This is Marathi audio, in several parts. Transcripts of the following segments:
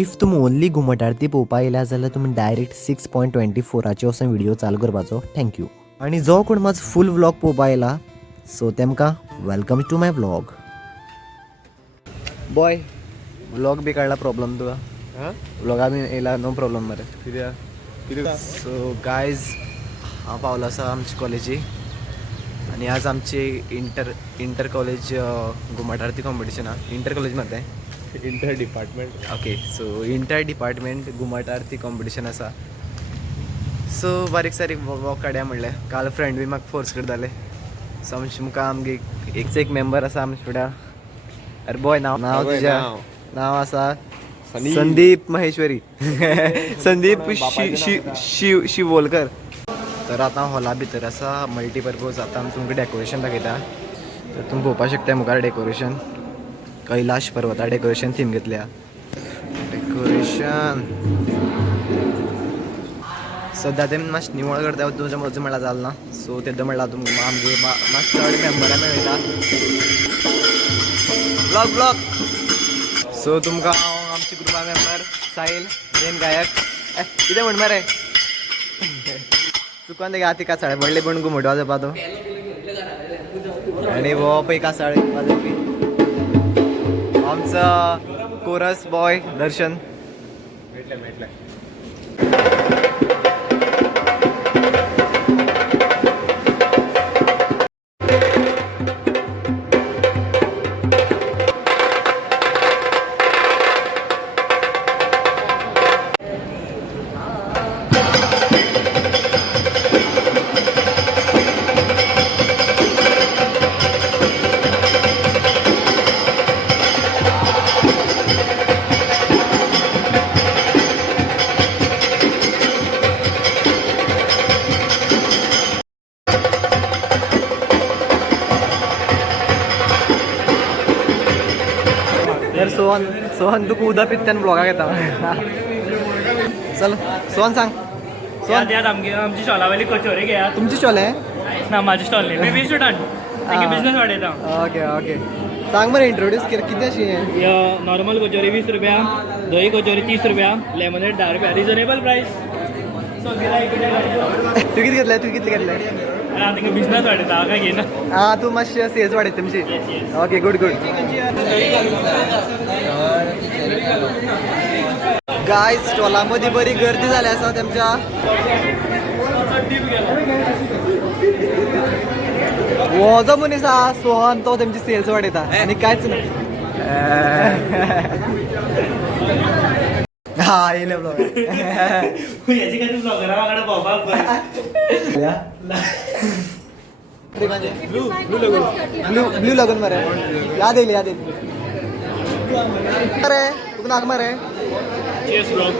इफ तुमी ओन्ली घुमट आरती पळोवपा येयल्या जाल्यार तुमी डायरेक्ट 6.24 वचून व्हिडिओ चालू करपाचो. थँक्यू. आनी जो कोण म्हाजो फूल व्लॉग पळोवपा येयला सो तेमकां वेलकम टू माय व्लॉग. बॉय व्लॉग बी काडला प्रॉब्लम तुका? व्लॉगा बी येयला नो प्रॉब्लम मरे. कित्याक सो गायज हांव पावलो आसा आमचे कॉलेजी आनी आज आमची इंटर कॉलेज घुमट आरती कॉम्पिटिशन आहा. इंटर कॉलेज मरे inter department. Okay so inter department घुमट आरती कॉम्पिटिशन आसा. सो बारीक सारीक वॉक काडया म्हणलें. काल फ्रेंड बी म्हाका फोर्स करताले. सो आमचे मुखार आमगे एक मेंबर आसा आमचे फुड्या. अरे बॉय नांव तुजें नांव आसा संदीप महेश्वरी. संदीप शिवोलकर. तर आतां हॉला भितर आसा मल्टीपर्पज. आतां आमी तुमकां डेकोरेशन दाखयता. तर तुमी पळोवपाक शकता मुखार डेकोरेशन कैलाश पर्वता डेकोरेशन थीम घेतल्या. डेकोरेशन सद्या ते मातशें निवळ करता तुजें म्हजो म्हणल्यार जालें ना. सो तेदो म्हणल्यार तुमकां आमगे मातशें चड मेंबरां मेळटा. ब्लॉग सो तुमकां हांव आमचे ग्रुपा मेंबर साहिल मेन गायक. कितें म्हण मरे चुकोन तेगे आती कासाळे व्हडले पण घुमट वाजोवपा तो. आनी हो पळय कासाळे वाजोवपी आमचा कोरस बॉय दर्शन. मेळटलें तर सोहन तू उदक पित्त्यान ब्लॉगाक येता. चल सोहन सांग. याद आमची स्टॉलावयली कचोरी घेया. तुमची स्टॉल आहे ना माझी स्टॉल नाही. मी स्टुडंट तांगे बिझनेस वाडयता. ओके सांग बरं इंट्रोड्यूस कर कितें अशी हें. नॉर्मल कचोरी 20 रुपया, दही कचोरी 30 रुपया, लेमनेड 10 रुपया. Reasonable price. सो तू कितें घेतलें तांगे बिझनेस वाडयता हांव काय घेयना. तू मातशें सेल्स वाडयता तुमची. ओके गुड गाय स्टॉला मदीं बरी गर्दी जाली आसा तेमच्या. हो जो मनीस आहा सोहन तो तेमची सेल्स वाडयता आनी कांयच ना. येयले ब्लॉग हेजी काय ब्लॉगरा वांगडा भोंवपाक ब्लू लागून मरे याद येयली मरे तुका नाका मरे. Cheers blog.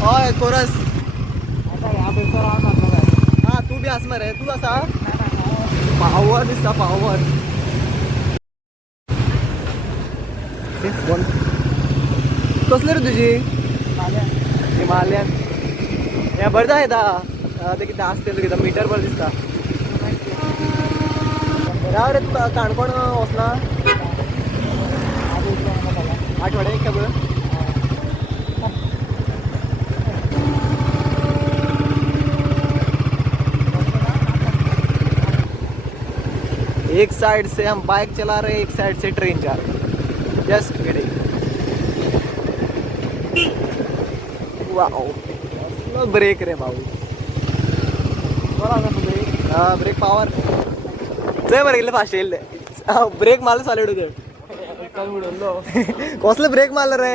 हय कोरस. तू बी आस मरे. तू आसा पावर दिसता पावर. कसली रे तुजी हिमालयन. हें बरें जाय येता ते कितें आसता तुगे मिटर बरें दिसता. राव रे तुका काणकोण वचना आठवड्याक एक खेप. एक साइड से हम बाइक चला रहे, एक साइड से ट्रेन जा रही. Just kidding. वाओ ब्रेक रे भाऊ. ब्रेक पावर जय मरे गेले फास्ट येयले. ब्रेक मारले सॉलिड उदक. कसले ब्रेक मारले रे.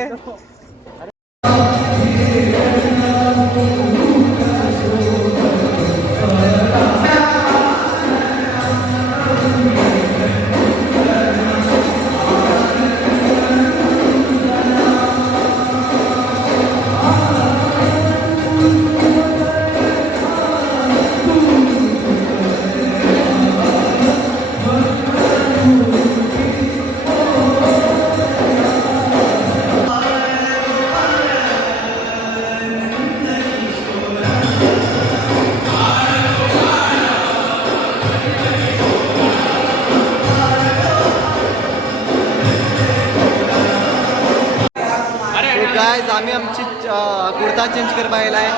आम्ही आमची कुर्ता चेंज करपाक आयलाय.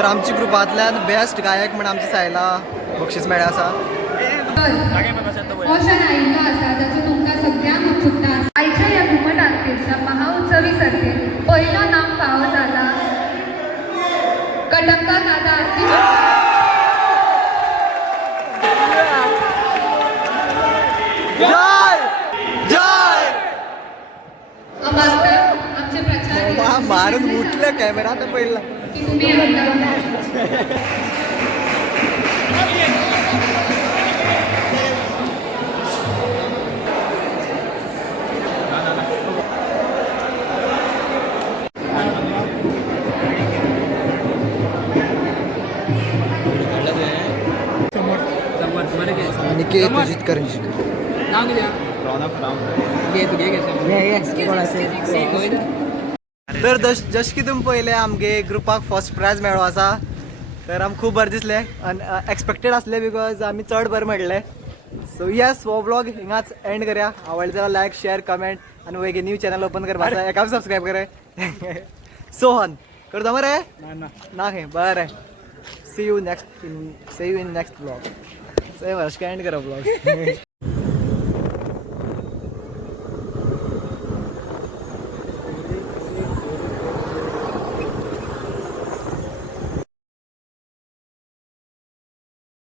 तर आमच्या ग्रुपांतल्यान बेस्ट गायक म्हण आमच्या सायला बक्षीस मेळ्ळें आसा. हो क्षण आयिल्लो आसा जाचो तुमकां सगळ्यांक उत्सुकता आसा. आयच्या ह्या घुमट आरतीच्या महाउत्सवी सर्तीत पयलो नाम फावो जाला कटक्का नादा आरती. जय जय अमात्य आमचे प्रचार मारून उठलं कॅमेरा तर पहिला. की तुम्ही हाडला. निकेत अजित करंजी. तर जश की तुमी पयले आमगे ग्रुपाक फर्स्ट प्रायज मेळ्ळो आसा. तर आमकां खूब बरें दिसलें आनी एक्सपेक्टेड आसलें बिकॉज आमी चड बरें म्हणलें. सो येस हो व्लॉग हिंगाच एंड करया. आवडले जाल्यार लायक शेअर कमेंट आनी वैगे न्यू चॅनल ओपन करपा आसा एका सबस्क्रायब करे. सोहन करता मरे ना हे बरें. See you in next vlog. So अशें एंड करा व्लॉग.